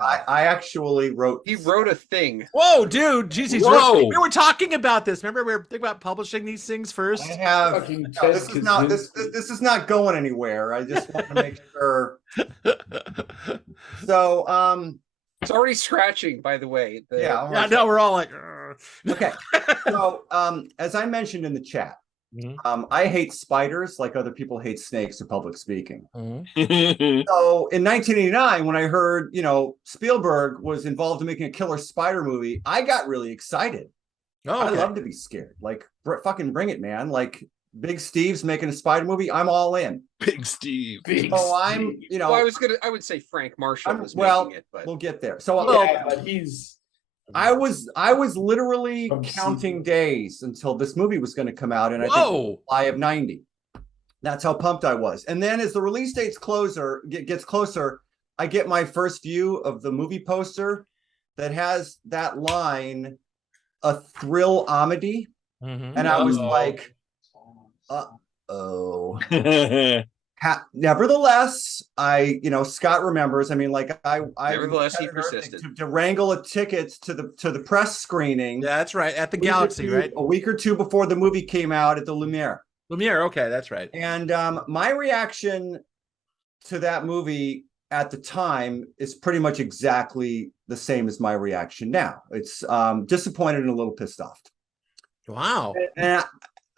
I actually wrote. He wrote a thing. Whoa, dude! Jesus, Whoa. we were talking about this. Remember, we were thinking about publishing these things first. I have. Fucking No, Ted this is not going anywhere. I just want to make sure. So, It's already scratching, by the way. yeah. Yeah, no, we're all like, Okay. So, as I mentioned in the chat, Mhm. I hate spiders like other people hate snakes to public speaking. Mhm. So in 1989, when I heard, Spielberg was involved in making a killer spider movie, I got really excited. Oh, I okay. love to be scared. Like, fucking bring it, man. Like, Big Steve's making a spider movie. I'm all in. Big Steve. So I'm, Well, I would say Frank Marshall was well, making it, but we'll get there. So Yeah, but he's. I was literally From counting days until this movie was going to come out, and I think Whoa! July of '90. That's how pumped I was. And then as the release date's gets closer, I get my first view of the movie poster that has that line, "A thrill comedy," Mhm. and I was like, nevertheless, Scott remembers. I mean, like I Nevertheless, he had an urge persisted. to wrangle a ticket to the press screening. Yeah, that's right. At the Galaxy, right? A week or two before the movie came out at the Lumiere. Lumiere. Okay, that's right. And my reaction to that movie at the time is pretty much exactly the same as my reaction now. It's disappointed and a little pissed off. Wow. And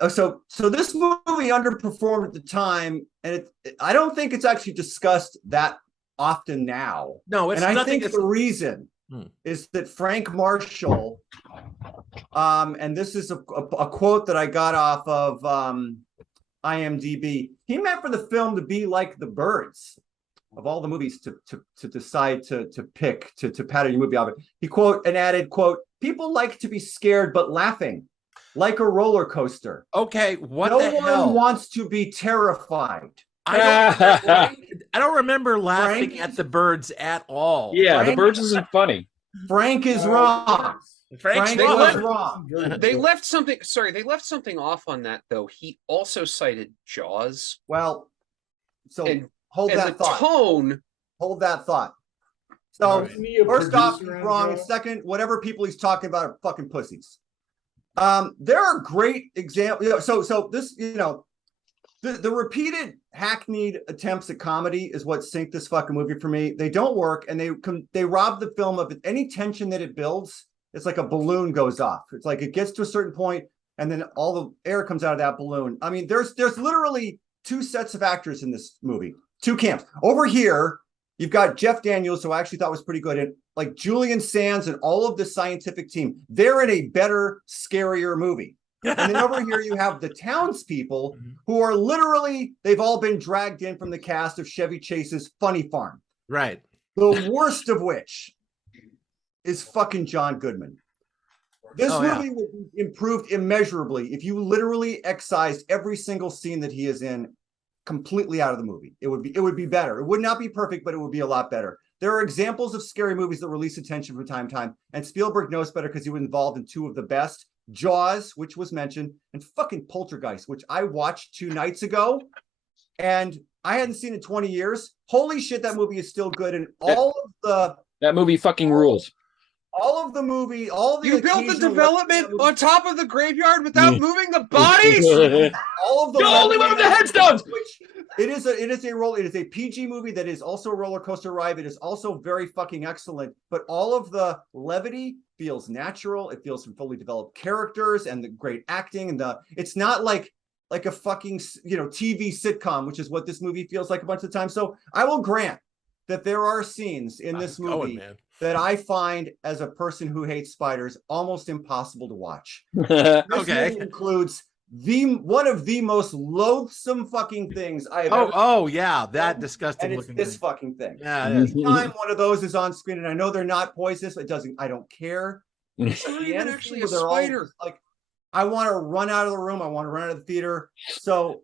so this movie underperformed at the time, and I don't think it's actually discussed that often now. No, it's and I nothing. think the reason is that Frank Marshall, and this is a quote that I got off of IMDb. He meant for the film to be like The Birds. Of all the movies to decide to pick to pattern your movie off it, he added, "People like to be scared but laughing, like a roller coaster. Okay, what no the one hell? wants to be terrified." I don't remember laughing Frank? at The Birds at all. Yeah, Frank? The Birds isn't funny. Frank is wrong. Frank's Frank wrong. was wrong. They left something. Sorry, they left something off on that though. He also cited Jaws. Well, so And hold as a that thought. tone. Hold that thought. So Isn't he a first off, he's producer on wrong. Jaws? Second, whatever people he's talking about are fucking pussies. There are great examples. So this, the repeated hackneyed attempts at comedy is what sink this fucking movie for me. They don't work, and they rob the film of any tension that it builds. It's like a balloon goes off. It's like it gets to a certain point, and then all the air comes out of that balloon. I mean, there's literally two sets of actors in this movie, two camps. Over here, you've got Jeff Daniels, who I actually thought was pretty good, and like Julian Sands and all of the scientific team. They're in a better, scarier movie. And then over here, you have the townspeople who are literally, they've all been dragged in from the cast of Chevy Chase's Funny Farm. Right. The worst of which is fucking John Goodman. This movie would be improved immeasurably if you literally excised every single scene that he is in completely out of the movie. It would be better. It would not be perfect, but it would be a lot better. There are examples of scary movies that release attention from time to time, and Spielberg knows better because he was involved in two of the best. Jaws, which was mentioned, and fucking Poltergeist, which I watched 2 nights ago, and I hadn't seen it in 20 years. Holy shit, that movie is still good, and That movie fucking rules. all of the movie, all the You built the occasional- development on top of the graveyard without moving the bodies. all of the You only move the headstones! Which it is a PG movie that is also a roller coaster ride. It is also very fucking excellent, but all of the levity feels natural. It feels from fully developed characters and the great acting, and it's not like a fucking TV sitcom, which is what this movie feels like a bunch of times. So I will grant that there are scenes in this movie that I find, as a person who hates spiders, almost impossible to watch. This movie includes one of the most loathsome fucking things I have ever that disgusting and it's looking this thing. fucking thing. Yeah, it is. Anytime one of those is on screen, and I know they're not poisonous, I don't care. It's not even actually a spider. Like, I want to run out of the room. I want to run out of the theater. So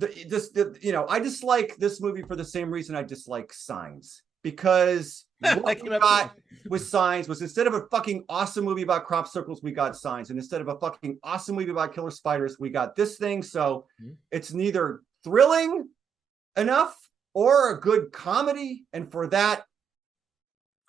I dislike this movie for the same reason I dislike Signs, because what we got with Signs was, instead of a fucking awesome movie about crop circles, we got Signs, and instead of a fucking awesome movie about killer spiders, we got this thing. So it's neither thrilling enough or a good comedy, and for that,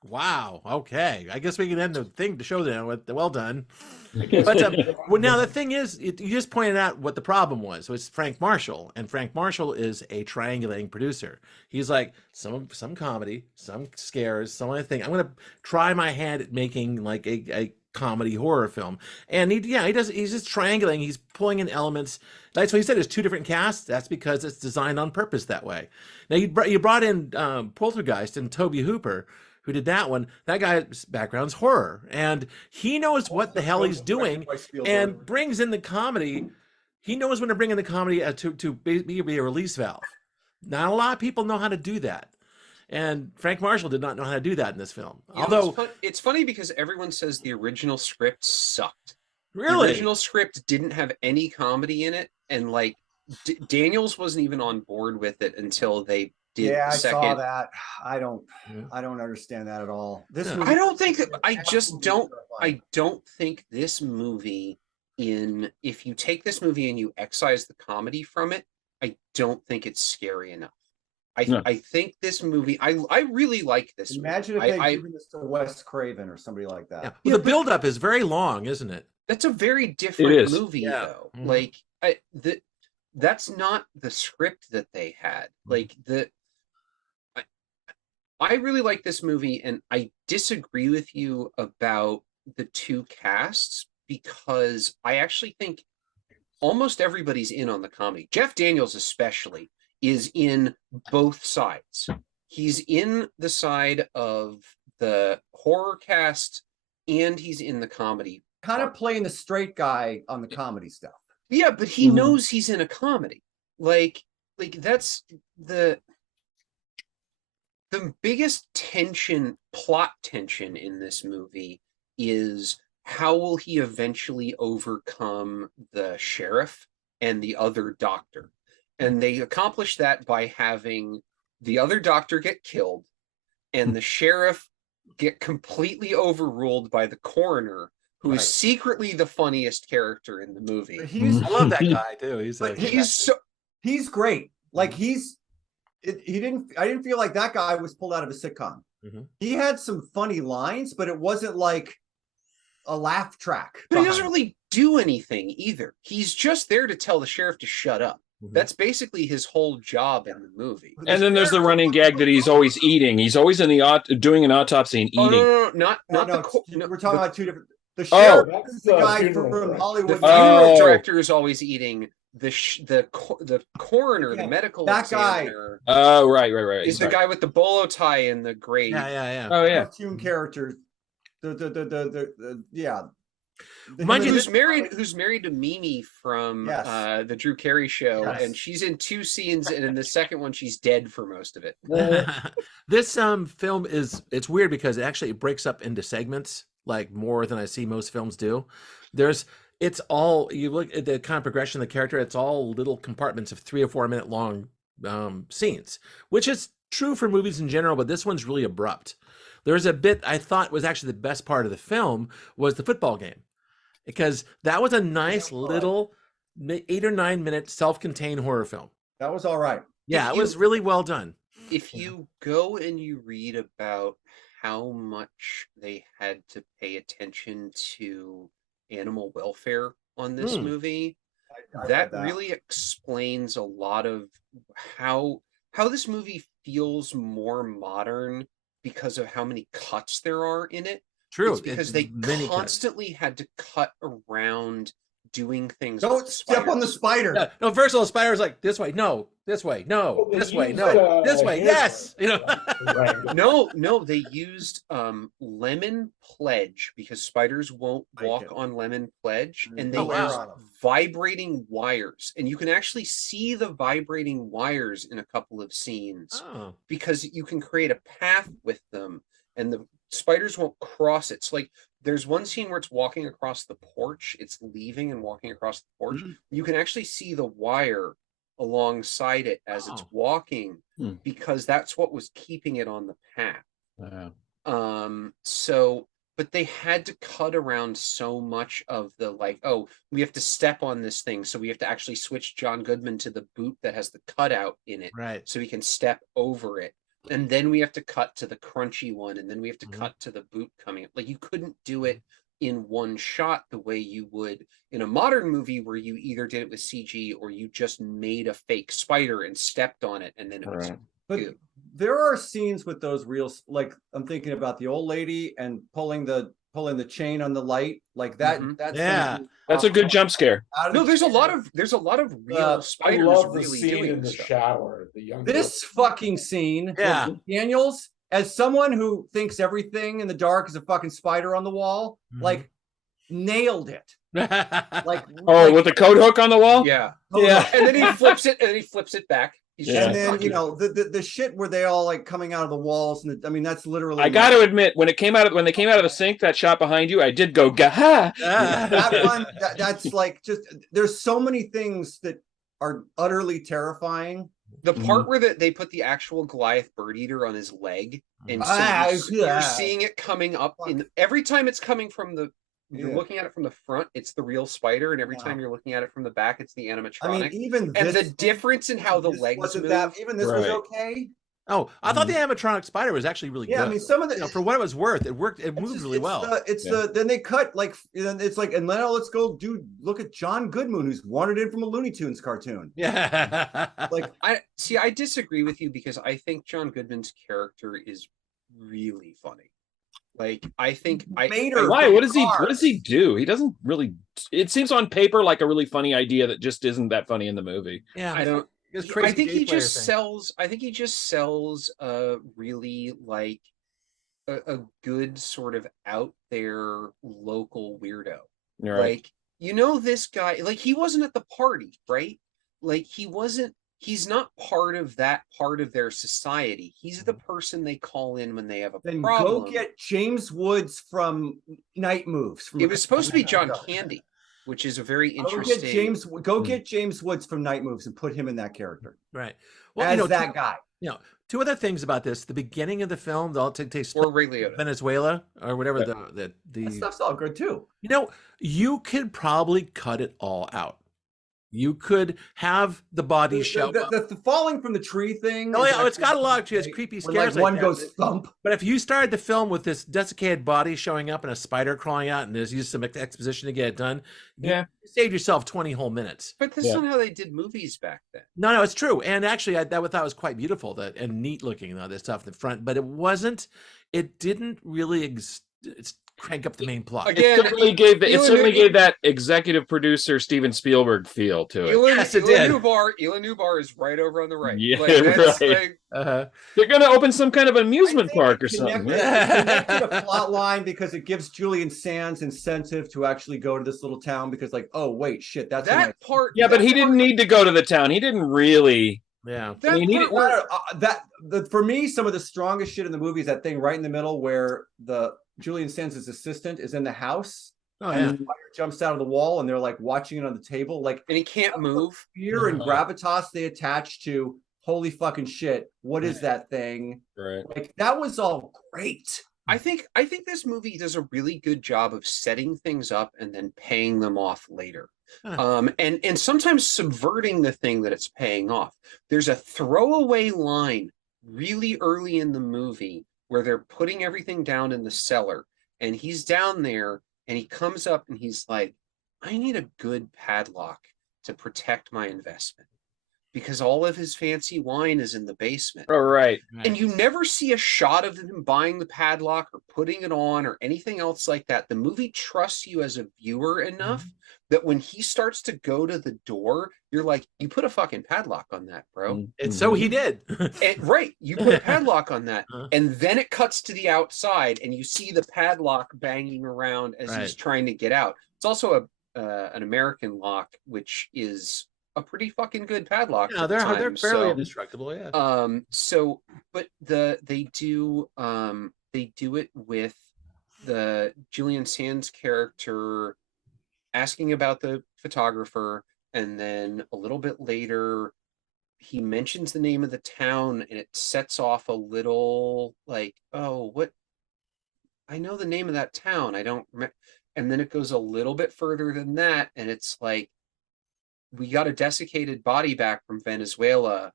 Wow. Okay. I guess we can end the thing to show them with the well done. But well, now the thing is, you just pointed out what the problem was. So it's Frank Marshall, and Frank Marshall is a triangulating producer. He's like some comedy, some scares, some other thing. I'm going to try my hand at making like a comedy horror film, and he does. He's just triangulating. He's pulling in elements. That's what he said. There's two different casts. That's because it's designed on purpose that way. Now you brought in Poltergeist and Toby Hooper, who did that one. That guy's background's horror, and he knows what the hell he's doing, and brings in the comedy. He knows when to bring in the comedy to be a release valve. Not a lot of people know how to do that, and Frank Marshall did not know how to do that in this film. You know, Although it's funny because everyone says the original script sucked. really, The original script didn't have any comedy in it, and like Daniels wasn't even on board with it until they did. Yeah, the I second. saw that. I don't understand that at all. This movie, I don't think I don't think this movie, if you take this movie and you excise the comedy from it, I don't think it's scary enough. I think this movie, I really like this Imagine movie. if they given this to Wes Craven or somebody like that. yeah. Well, the buildup is very long, isn't it? That's a very different is. movie, Yeah. though. Mhm. Like, that's not the script that they had. Like, I really like this movie, and I disagree with you about the two casts because I actually think almost everybody's in on the comedy. Jeff Daniels, especially, is in both sides. He's in the side of the horror cast, and he's in the comedy. Kind of playing the straight guy on the comedy stuff. Yeah, but he knows he's in a comedy. Like that's the biggest plot tension in this movie is how will he eventually overcome the sheriff and the other doctor? And they accomplish that by having the other doctor get killed and the sheriff get completely overruled by the coroner, who is secretly the funniest character in the movie. I love that guy too. He's great. Like I didn't feel like that guy was pulled out of a sitcom. He had some funny lines, but it wasn't like a laugh track. But he doesn't really do anything either. He's just there to tell the sheriff to shut up. That's basically his whole job in the movie. And then there's the running gag that he's always eating. He's always in the doing an autopsy and eating. We're talking about two different. The sheriff is the guy from Hollywood. The funeral director is always eating. The coroner, the medical examiner. Oh, right. Is the guy with the bolo tie in the grave. Yeah. Oh, yeah. Cartoon character. Mind you, who's married to Mimi from the Drew Carey show, and she's in 2 scenes, and in the second one she's dead for most of it. This film it's weird because it breaks up into segments, like more than I see most films do. It's all, you look at the kind of progression of the character, it's all little compartments of 3 or 4 minute long scenes, which is true for movies in general, but this one's really abrupt. There's a bit I thought was actually the best part of the film was the football game, because that was a nice little 8 or 9 minute self-contained horror film. That was all right. Yeah, it was really well done. If you go and you read about how much they had to pay attention to animal welfare on this movie, that really explains a lot of how this movie feels more modern because of how many cuts there are in it. True. It's because they constantly had to cut around doing things. Don't step on the spider. No, first of all, the spider's like, this way, no, this way, no, this way, no, this way, yes. No, they used lemon pledge because spiders won't walk on lemon pledge, and they used vibrating wires, and you can actually see the vibrating wires in a couple of scenes because you can create a path with them, and the spiders won't cross it. So like there's one scene where it's walking across the porch, it's leaving and walking across the porch. You can actually see the wire alongside it as it's walking because that's what was keeping it on the path. But they had to cut around so much of the we have to step on this thing, so we have to actually switch John Goodman to the boot that has the cutout in it, right, so he can step over it. and then we have to cut to the crunchy one, and then we have to cut to the boot coming up. Like, you couldn't do it in one shot the way you would in a modern movie where you either did it with CG or you just made a fake spider and stepped on it and then it was But there are scenes with those real, like I'm thinking about the old lady and pulling the chain on the light, like that. That's a good jump scare. No, there's a lot of real spiders. I love the really scene doing in the stuff. shower. The young This fucking scene, Yeah. Daniels, as someone who thinks everything in the dark is a fucking spider on the wall, like nailed it. Like, with the coat hook on the wall. Yeah, Yeah. and then he flips it back. And then the shit where they all like coming out of the walls, and I mean that's literally. I got to admit, when they came out of the sink, that shot behind you, I did go gaha. That one, that's like just. There's so many things that are utterly terrifying. The part where they put the actual Goliath bird eater on his leg, and so you're seeing it coming up in every time it's coming from the. You're looking at it from the front, it's the real spider, and every time you're looking at it from the back, it's the animatronic. I mean, even and the difference in how the legs move. Even this was okay. Oh, I thought the animatronic spider was actually really good. Yeah, I mean, some of the for what it was worth, it worked. It moved really well. Then they cut like it's like, and now let's go look at John Goodman, who's wandered in from a Looney Tunes cartoon. Yeah, like I disagree with you because I think John Goodman's character is really funny. Like, I think why? What does he do? He doesn't really. It seems on paper like a really funny idea that just isn't that funny in the movie. Yeah, I don't. I think he just sells. I think he just sells really like a good sort of out there local weirdo. Right. Like, this guy. Like, he wasn't at the party, right? Like, he's not part of that part of their society. He's the person they call in when they have a problem. Go get James Woods from Night Moves. It was supposed to be John Candy, which is a very interesting. Go get James Woods from Night Moves and put him in that character. Right. Well, that guy. Two other things about this: the beginning of the film, they'll take or Ray Liotta. Venezuela or whatever that stuff's all good too. You could probably cut it all out. You could have the body show up. The falling from the tree thing. Oh, yeah, it's got a lot of creepy scares. Like one goes thump. But if you started the film with this desiccated body showing up and a spider crawling out, and there's used some exposition to get it done, you saved yourself 20 whole minutes. But that's not how they did movies back then. No, it's true. And actually, I thought was quite beautiful and neat looking, this stuff in the front. But it didn't really crank up the main plot. Again, it certainly gave that executive producer Steven Spielberg feel to it. Yes, it did. Ela Nubar is right over on the right. Yeah, right. They're going to open some kind of amusement park or something. Connected a plot line because it gives Julian Sands incentive to actually go to this little town because, like, oh wait, shit, that's that part. Yeah, but he didn't need to go to the town. He didn't really. Yeah. For me, some of the strongest shit in the movie is that thing right in the middle where the Julian Sands' assistant is in the house. Oh, and the fire jumps out of the wall, and they're like watching it on the table, like, and he can't move. Fear and gravitas they attach to holy fucking shit. What is that thing? Right. Like, that was all great. I think this movie does a really good job of setting things up and then paying them off later. And sometimes subverting the thing that it's paying off. There's a throwaway line really early in the movie where they're putting everything down in the cellar, and he's down there and he comes up and he's like, I need a good padlock to protect my investment because all of his fancy wine is in the basement. Oh, right. And you never see a shot of him buying the padlock or putting it on or anything else like that. The movie trusts you as a viewer enough that when he starts to go to the door, you're like, you put a fucking padlock on that, bro. And so he did. Right. You put a padlock on that. And then it cuts to the outside and you see the padlock banging around as he's trying to get out. It's also an American lock, which is a pretty fucking good padlock. Yeah, they're fairly indestructible, yeah. But they do it with the Julian Sands character asking about the photographer, and then a little bit later he mentions the name of the town and it sets off a little like, oh, what, I know the name of that town, I don't remember. And then it goes a little bit further than that and it's like, we got a desiccated body back from Venezuela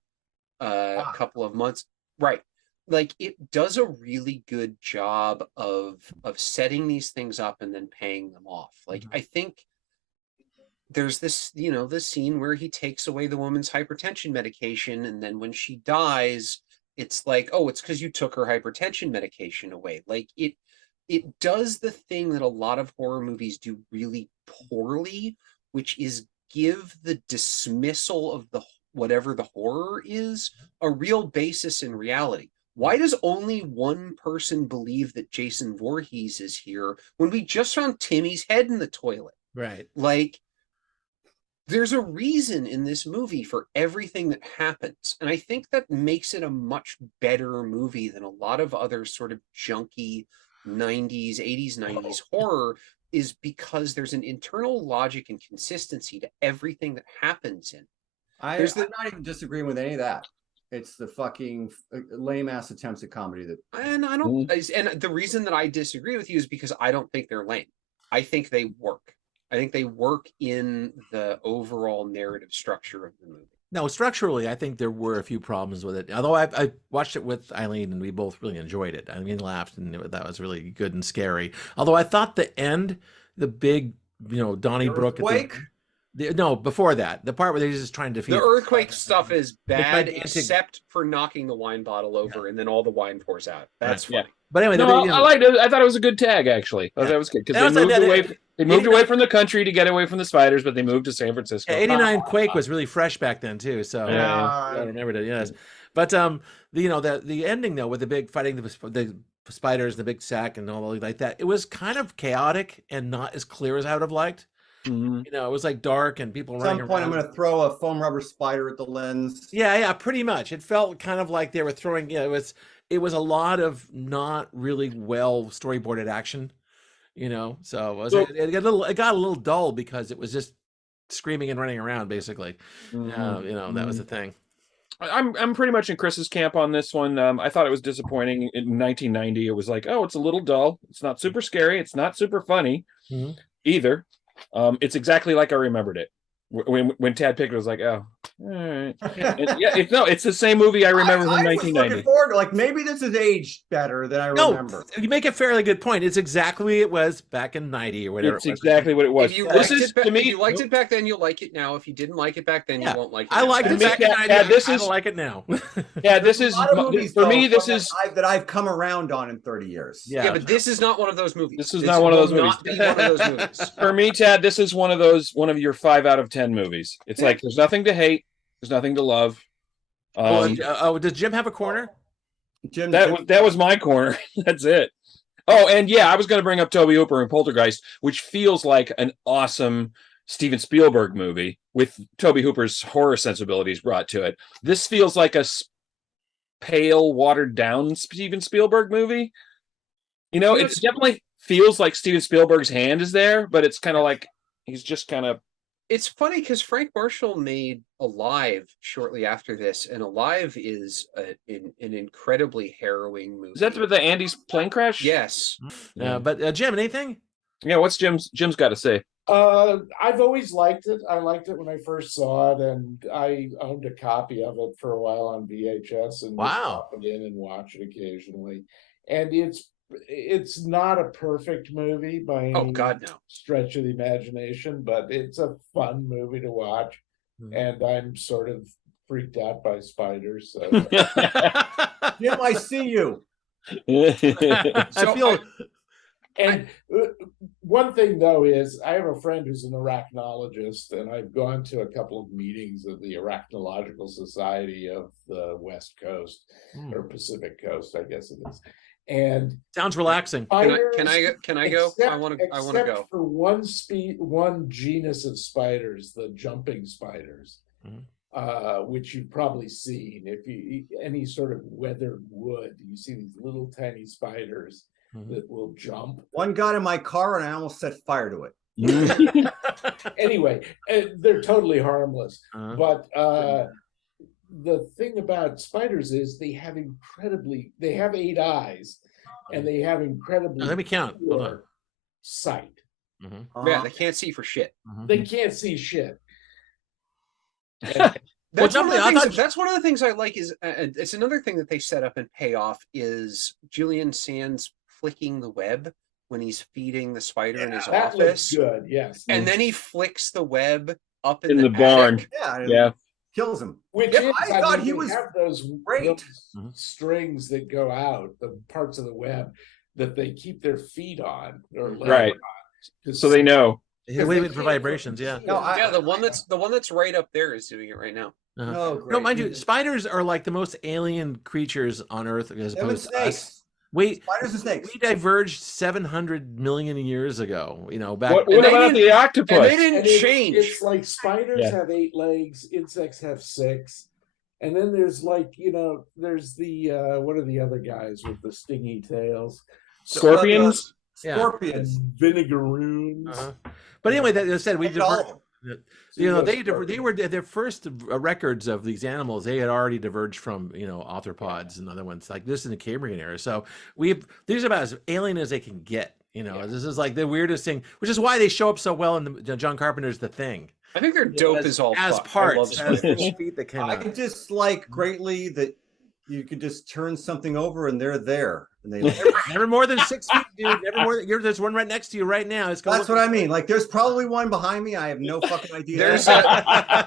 a couple of months. Right. like it does a really good job of setting these things up and then paying them off. Like I think there's this, you know, this scene where he takes away the woman's hypertension medication, and then when she dies, it's like, oh, it's because you took her hypertension medication away. Like it does the thing that a lot of horror movies do really poorly, which is give the dismissal of the whatever the horror is a real basis in reality. Why does only one person believe that Jason Voorhees is here when we just found Timmy's head in the toilet? Right. Like, there's a reason in this movie for everything that happens. And I think that makes it a much better movie than a lot of other sort of junky 90s, 80s, 90s horror, is because there's an internal logic and consistency to everything that happens in. I'm not even disagreeing with any of that. It's the fucking lame ass attempts at comedy that. And I don't. And the reason that I disagree with you is because I don't think they're lame. I think they work. I think they work in the overall narrative structure of the movie. No, structurally, I think there were a few problems with it. Although I watched it with Eileen and we both really enjoyed it. I mean, laughed and that was really good and scary. Although I thought the end, the big, you know, Donnybrook. No, before that, the part where they're just trying to defeat the earthquake stuff is bad, except for knocking the wine bottle over and then all the wine pours out. That's funny. But anyway, I liked it. I thought it was a good tag, actually. I thought that was good because they moved away from the country to get away from the spiders, but they moved to San Francisco. 89 Quake was really fresh back then too, so I remember it. Yes, but the ending though with the big fighting the spiders, the big sack, and all like that, it was kind of chaotic and not as clear as I would have liked. You know, it was like dark and people running around. At some point, I'm going to throw a foam rubber spider at the lens. Yeah, pretty much. It felt kind of like they were throwing. Yeah, it was a lot of not really well storyboarded action. You know, so it got a little dull because it was just screaming and running around basically. You know, that was the thing. I'm pretty much in Chris's camp on this one. I thought it was disappointing in 1990. It was like, oh, it's a little dull. It's not super scary. It's not super funny either. It's exactly like I remembered it when Tad Pickett was like, oh, all right. It's the same movie I remember from 1990. Looking forward to, like, maybe this is aged better than I remember. You make a fairly good point. It's exactly what it was back in 90 or whatever. It's exactly what it was. If you liked it back then, you'll like it now. If you didn't like it back then, you won't like it. I liked it back in 90. I don't like it now. Yeah, this is for me. This is that I've come around on in 30 years. Yeah, but this is not one of those movies. This is not one of those movies. Not be one of those movies. For me, Tad, this is one of your 5 out of 10 movies. It's like there's nothing to hate, there's nothing to love. Does Jim have a corner? Jim, that was my corner. That's it. Oh, and yeah, I was going to bring up Tobe Hooper and Poltergeist, which feels like an awesome Steven Spielberg movie with Tobe Hooper's horror sensibilities brought to it. This feels like a pale, watered down Steven Spielberg movie. You know, it definitely feels like Steven Spielberg's hand is there, but it's kind of like he's just kind of. It's funny because Frank Marshall made Alive shortly after this, and Alive is an incredibly harrowing movie. Is that the Andy's plane crash? Yes. But Jim, anything? Yeah, what's Jim's got to say? I've always liked it. I liked it when I first saw it, and I owned a copy of it for a while on VHS and would pop it in and watch it occasionally. And it's not a perfect movie by any stretch of the imagination, but it's a fun movie to watch. And I'm sort of freaked out by spiders. So. Jim, I see you. And one thing, though, is I have a friend who's an arachnologist, and I've gone to a couple of meetings of the Arachnological Society of the West Coast, or Pacific Coast, I guess it is. And sounds relaxing. Can I go? I want to go. For one genus of spiders, the jumping spiders, which you've probably seen. If you any sort of weathered wood, you see these little tiny spiders that will jump. One got in my car and I almost set fire to it. Anyway, they're totally harmless. But the thing about spiders is they have 8 eyes, and they have incredibly let me count. Hold on. Sight. Yeah, they can't see for shit. They can't see shit. That's one of the things. That's one of the things I like. Is it's another thing that they set up and pay off is Julian Sands flicking the web when he's feeding the spider in his office. Good, yes. And then he flicks the web up in the barn. Yeah. Kills him. Which is, I thought he was have those great strings that go out, the parts of the web that they keep their feet on or right on, so they know. Wait for vibrations, yeah. No, the one that's right up there is doing it right now. No, mind you, spiders are like the most alien creatures on Earth as opposed to us. Spiders and snakes. We diverged 700 million years ago. Back. What about the octopus? And they didn't change. It's like spiders have 8 legs, insects have 6, and then there's there's the what are the other guys with the stingy tails? Scorpions. Scorpions, vinegaroons. But anyway, that said, we diverged. They were their first records of these animals. They had already diverged from arthropods and other ones like this in the Cambrian era. So these are about as alien as they can get. This is like the weirdest thing, which is why they show up so well in the John Carpenter's The Thing. I think they're dope as all parts. As feet that came out. I just like greatly that you could just turn something over and they're there. And they never more than 6 feet, dude. Never more than there's one right next to you right now. That's what I mean. Like there's probably one behind me. I have no fucking idea. There's my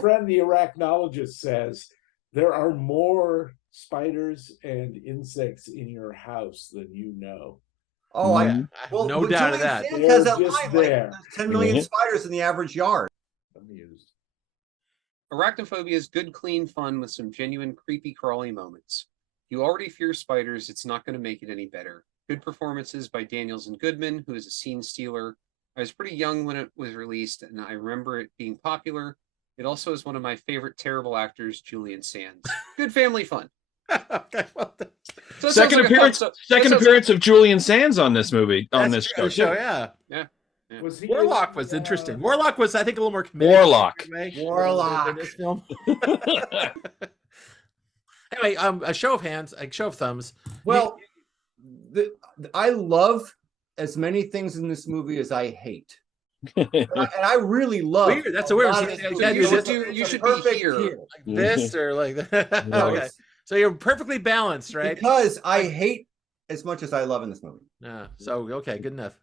friend the arachnologist says there are more spiders and insects in your house than you know. Oh, no doubt of that. Has that line, like, there's 10 million spiders in the average yard. Arachnophobia is good, clean fun with some genuine creepy, crawly moments. You already fear spiders, it's not going to make it any better. Good performances by Daniels and Goodman, who is a scene stealer. I was pretty young when it was released, and I remember it being popular. It also is one of my favorite terrible actors, Julian Sands. Good family fun. Okay, well, so second appearance of Julian Sands on this movie. On this show, yeah. Warlock was interesting. Warlock was, I think, a little more committed. Warlock. In this film. Anyway, a show of hands, a show of thumbs. Well, I love as many things in this movie as I hate. and I really love. Weird. That's a weird. You should be here. Like this or like that. Okay. So you're perfectly balanced, right? Because I hate as much as I love in this movie. Yeah. So okay, good enough.